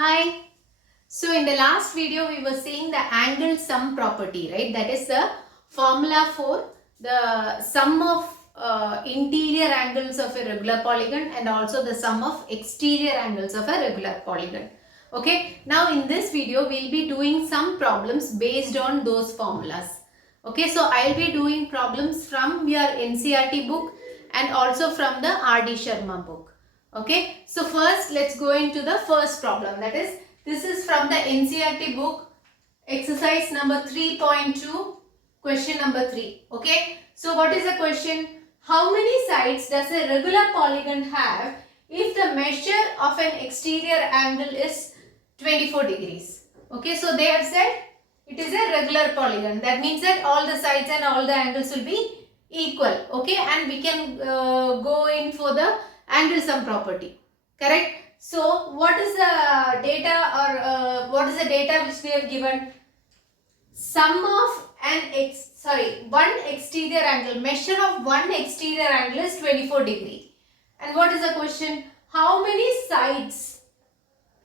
Hi. So in the last video we were seeing the angle sum property, right? That is the formula for the sum of interior angles of a regular polygon and also the sum of exterior angles of a regular polygon. Okay. Now in this video we'll be doing some problems based on those formulas. Okay. So I'll be doing problems from your NCERT book and also from the R.D. Sharma book. Okay, so first let's go into the first problem, that is this is from the NCERT book, exercise number 3.2, question number 3. Okay, so what is the question? How many sides does a regular polygon have if the measure of an exterior angle is 24 degrees? Okay, so they have said it is a regular polygon. That means that all the sides and all the angles will be equal. Okay, and we can go in for the angle sum property, correct? So what is the data, or what is the data which they have given? Sum of one exterior angle, measure of one exterior angle is 24 degree. And what is the question? How many sides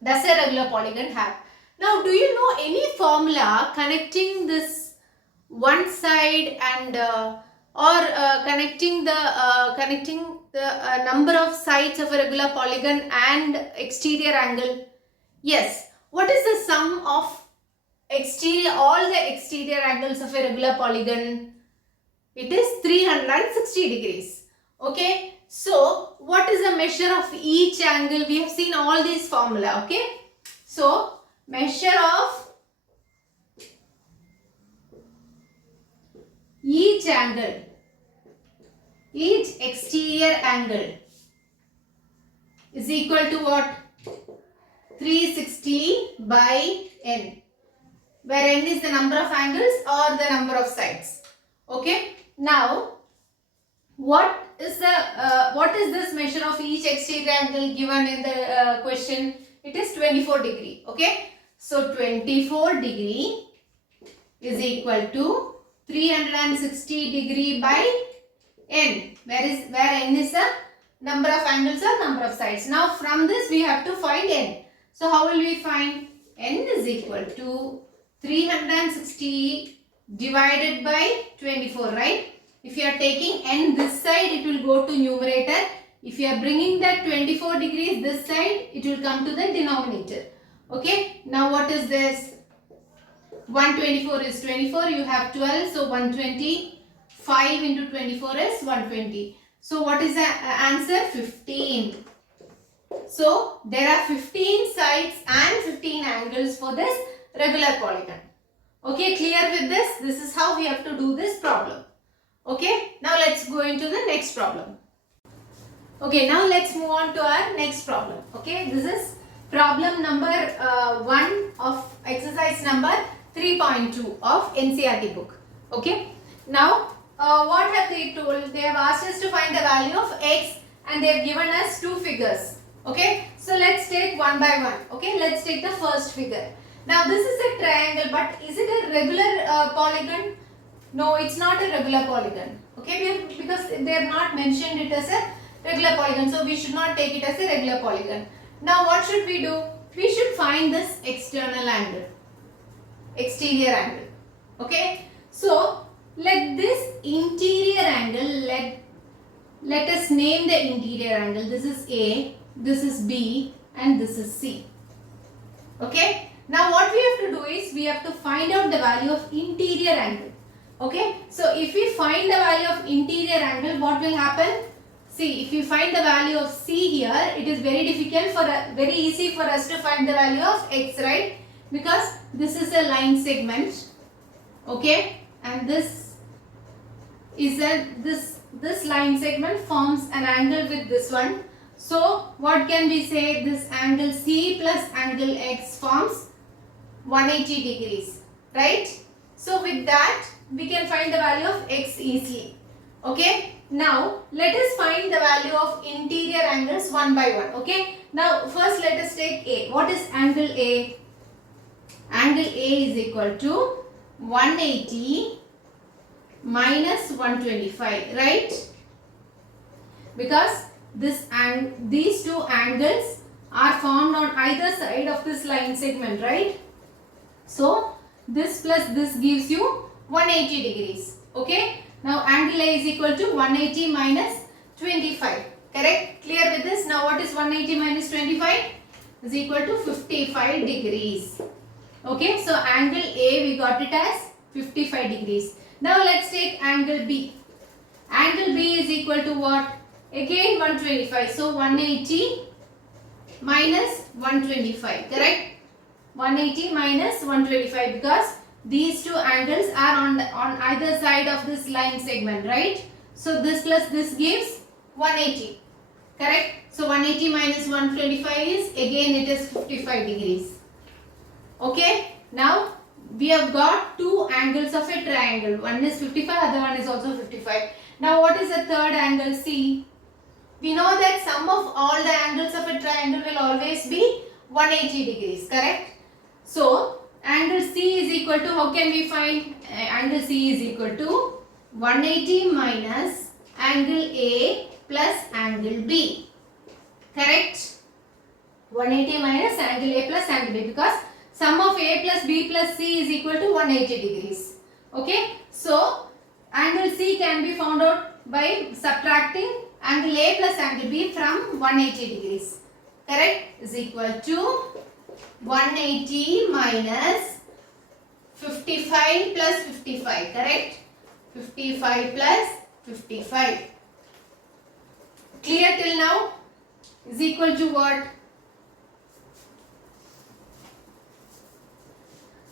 does a regular polygon have? Now do you know any formula connecting this one side and connecting the number of sides of a regular polygon and exterior angle? Yes. What is the sum of all the exterior angles of a regular polygon? It is 360 degrees. Okay. So what is the measure of each angle? We have seen all these formula. Okay. So measure of each angle, each exterior angle is equal to what? 360 by n, where n is the number of angles or the number of sides. Okay. Now what is this measure of each exterior angle given in the question? It is 24 degree. Okay. So 24 degree is equal to 360 degree by n, where n is the number of angles or number of sides. Now from this we have to find n. So how will we find? N is equal to 360 divided by 24, right? If you are taking n this side, it will go to numerator. If you are bringing that 24 degrees this side, it will come to the denominator. Okay. Now what is this? 124 is 24, you have 12, so 120. 5 into 24 is 120. So what is the answer? 15. So there are 15 sides and 15 angles for this regular polygon. Okay, clear with this? This is how we have to do this problem. Okay, now let's go into the next problem. Okay, now let's move on to our next problem. Okay, this is problem number 1 of exercise number 3.2 of NCERT book. Okay, now what have they told? They have asked us to find the value of x and they have given us two figures. Okay, so let's take one by one. Okay, let's take the first figure. Now this is a triangle, but is it a regular polygon? No, it's not a regular polygon. Okay, because they have not mentioned it as a regular polygon, so we should not take it as a regular polygon. Now what should we do? We should find this external angle, exterior angle. Okay, so let this interior angle, let us name the interior angle. This is A, this is B and this is C. Okay. Now what we have to do is we have to find out the value of interior angle. Okay. So if we find the value of interior angle, what will happen? See, if you find the value of C here, it is very very easy for us to find the value of X, right? Because this is a line segment. Okay. And this is this line segment forms an angle with this one. So what can we say? This angle C plus angle X forms 180 degrees, right? So with that we can find the value of X easily. Okay. Now let us find the value of interior angles one by one. Okay. Now first let us take A. What is angle A? Angle A is equal to 180 minus 125, right? Because these two angles are formed on either side of this line segment, right? So this plus this gives you 180 degrees. Okay. Now angle A is equal to 180 minus 25. Correct? Clear with this? Now what is 180 minus 25? Is equal to 55 degrees. Okay. So angle A we got it as 55 degrees. Now let's take angle B. Angle B is equal to what? Again 125. So 180 minus 125. Correct? 180 minus 125 because these two angles are on either side of this line segment, right? So this plus this gives 180. Correct? So 180 minus 125 is again it is 55 degrees. Okay? Now we have got two angles of a triangle. One is 55, other one is also 55. Now what is the third angle? C. We know that sum of all the angles of a triangle will always be 180 degrees. Correct? So angle C is equal to, how can we find? Angle C is equal to 180 minus angle A plus angle B. Correct? 180 minus angle A plus angle B, because sum of A plus B plus C is equal to 180 degrees. Okay? So angle C can be found out by subtracting angle A plus angle B from 180 degrees. Correct? Is equal to 180 minus 55 plus 55. Correct? 55 plus 55. Clear till now? Is equal to what?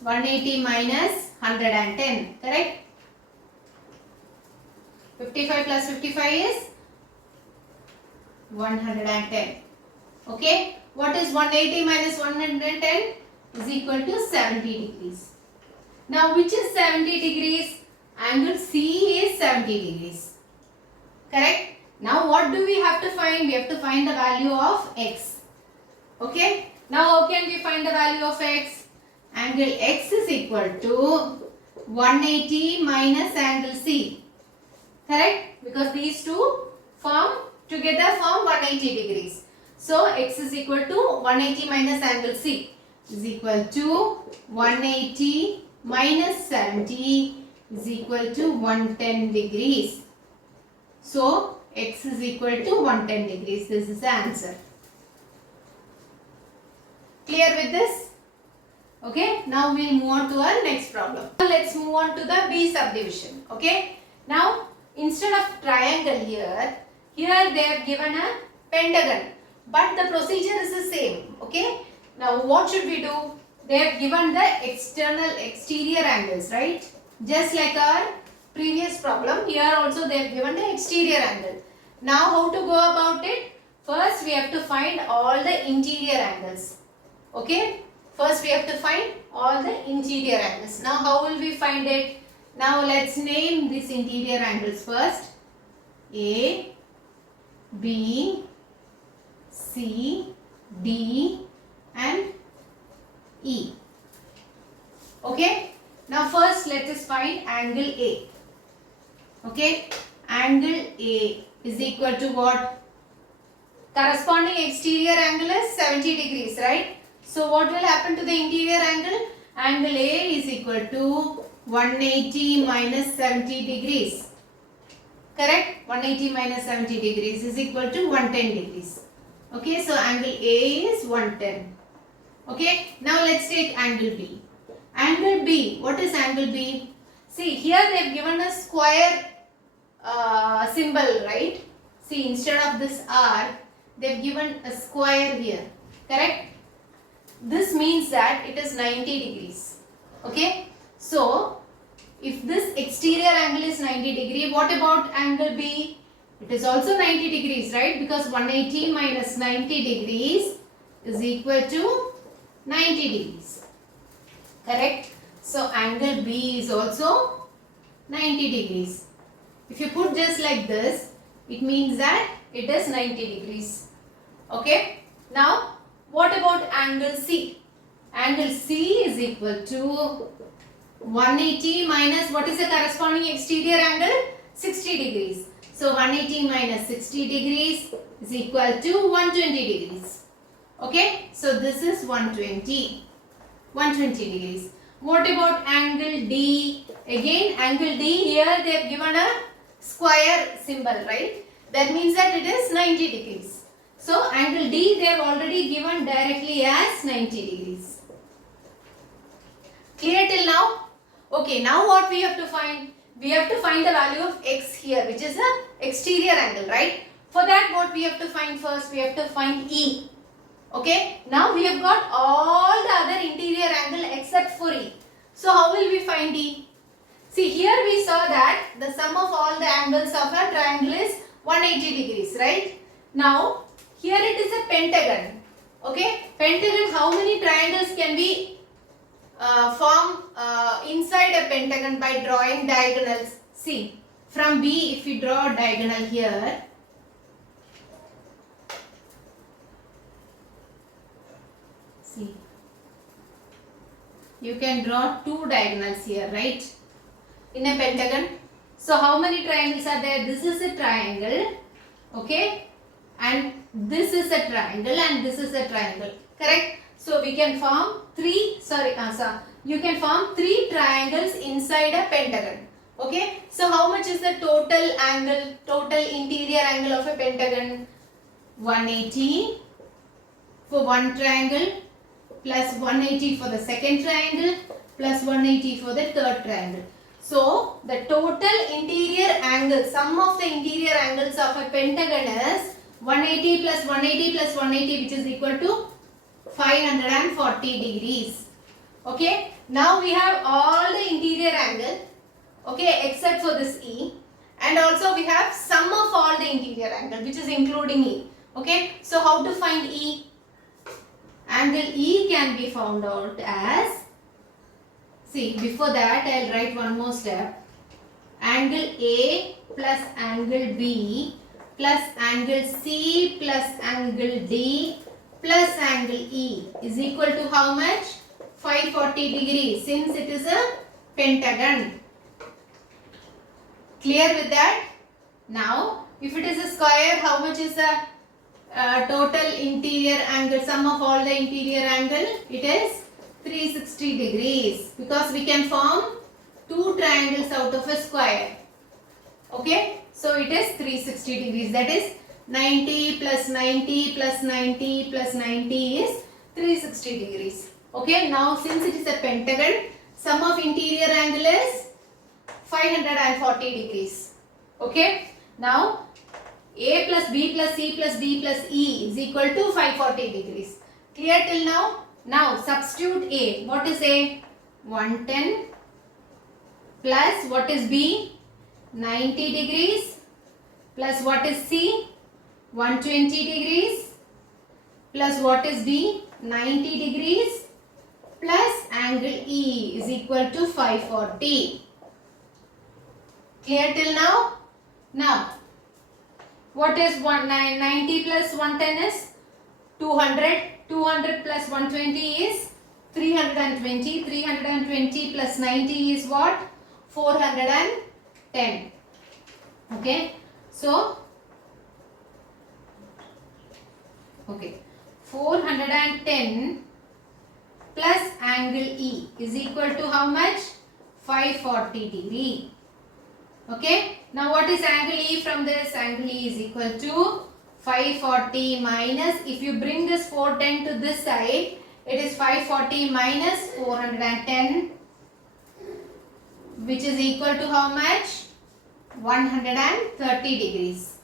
180 minus 110. Correct? 55 plus 55 is 110. Okay? What is 180 minus 110? Is equal to 70 degrees. Now which is 70 degrees? Angle C is 70 degrees. Correct? Now what do we have to find? We have to find the value of x. Okay? Now how can we find the value of x? Angle x is equal to 180 minus angle C. Correct? Because these two together form 180 degrees. So x is equal to 180 minus angle C is equal to 180 minus 70 is equal to 110 degrees. So x is equal to 110 degrees. This is the answer. Clear with this? Okay. Now we will move on to our next problem. Now let's move on to the B subdivision. Okay. Now instead of triangle here they have given a pentagon. But the procedure is the same. Okay. Now what should we do? They have given the exterior angles, right? Just like our previous problem, here also they have given the exterior angle. Now how to go about it? First we have to find all the interior angles. Okay. First we have to find all the interior angles. Now how will we find it? Now let's name these interior angles first. A, B, C, D and E. Okay. Now first let us find angle A. Okay. Angle A is equal to what? Corresponding exterior angle is 70 degrees, right? So what will happen to the interior angle? Angle A is equal to 180 minus 70 degrees. Correct? 180 minus 70 degrees is equal to 110 degrees. Okay, so angle A is 110. Okay, now let's take angle B. Angle B, what is angle B? See, here they have given a square symbol, right? See, instead of this R, they have given a square here. Correct? This means that it is 90 degrees. Okay, so if this exterior angle is 90 degree, what about angle B? It is also 90 degrees, right? Because 180 minus 90 degrees is equal to 90 degrees. Correct? So angle B is also 90 degrees. If you put just like this, it means that it is 90 degrees. Okay? Now, what about angle C? Angle C is equal to 180 minus, what is the corresponding exterior angle? 60 degrees. So 180 minus 60 degrees is equal to 120 degrees. Okay, so this is 120 degrees. What about angle D? Again, angle D, here they have given a square symbol, right? That means that it is 90 degrees. So angle D they have already given directly as 90 degrees. Clear till now? Okay, now what we have to find? We have to find the value of x here, which is the exterior angle, right? For that, what we have to find first? We have to find E. Okay, now we have got all the other interior angle except for E. So how will we find E? See, here we saw that the sum of all the angles of a triangle is 180 degrees, right? Now, here it is a pentagon. Okay, pentagon, how many triangles can we form inside a pentagon by drawing diagonals? See, from B, if we draw a diagonal here, see, you can draw two diagonals here, right? In a pentagon. So how many triangles are there? This is a triangle, okay, and this is a triangle and this is a triangle, correct? So we can form you can form three triangles inside a pentagon. Okay, so how much is the total angle, total interior angle of a pentagon? 180 for one triangle, plus 180 for the second triangle, plus 180 for the third triangle. So the total interior angle, sum of the interior angles of a pentagon is 180 plus 180 plus 180, which is equal to 540 degrees. Okay, now we have all the interior angle, okay, except for this E, and also we have sum of all the interior angle, which is including E. Okay, so how to find E? Angle E can be found out as, see, before that I will write one more step. Angle A plus angle B plus angle C plus angle D plus angle E is equal to how much? 540 degrees, since it is a pentagon. Clear with that? Now, if it is a square, how much is the total interior angle, sum of all the interior angle? It is 360 degrees, because we can form two triangles out of a square. Okay, so it is 360 degrees, that is 90 plus 90 plus 90 plus 90 is 360 degrees. Okay, now since it is a pentagon, sum of interior angle is 540 degrees. Okay, now A plus B plus C plus D plus E is equal to 540 degrees. Clear till now? Now substitute A. What is A? 110 plus what is B? 90 degrees plus what is C? 120 degrees plus what is D? 90 degrees plus angle E is equal to 540. Clear till now? Now, what is 90 plus 110 is 200. 200 plus 120 is 320. 320 plus 90 is what? 410. Okay. So, okay. 410 plus angle E is equal to how much? 540 degree. Okay. Now what is angle E from this? Angle E is equal to 540 minus, if you bring this 410 to this side, it is 540 minus 410, which is equal to how much? 130 degrees.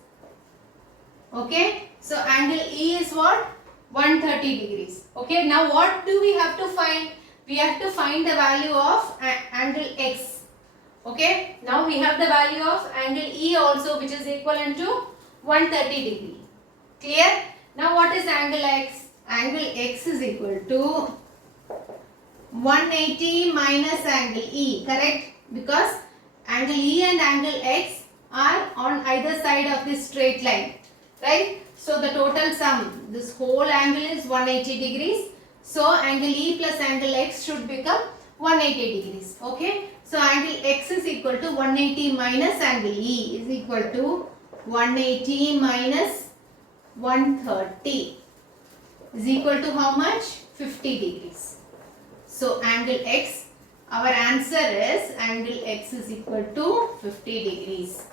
Okay. So angle E is what? 130 degrees. Okay. Now what do we have to find? We have to find the value of angle X. Okay. Now we have the value of angle E also, which is equivalent to 130 degree. Clear? Now what is angle X? Angle X is equal to 180 minus angle E, correct? Because angle E and angle X are on either side of this straight line, right? So the total sum, this whole angle is 180 degrees. So angle E plus angle X should become 180 degrees. Okay. So angle X is equal to 180 minus angle E is equal to 180 minus 130. is equal to how much? 50 degrees. So angle X, our answer is angle X is equal to 50 degrees.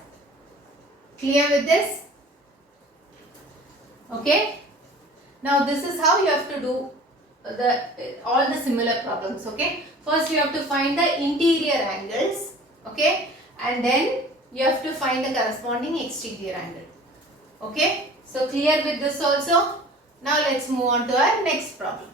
Clear with this? Okay. Now this is how you have to do all the similar problems. Okay. First you have to find the interior angles. Okay. And then you have to find the corresponding exterior angle. Okay. So clear with this also? Now let's move on to our next problem.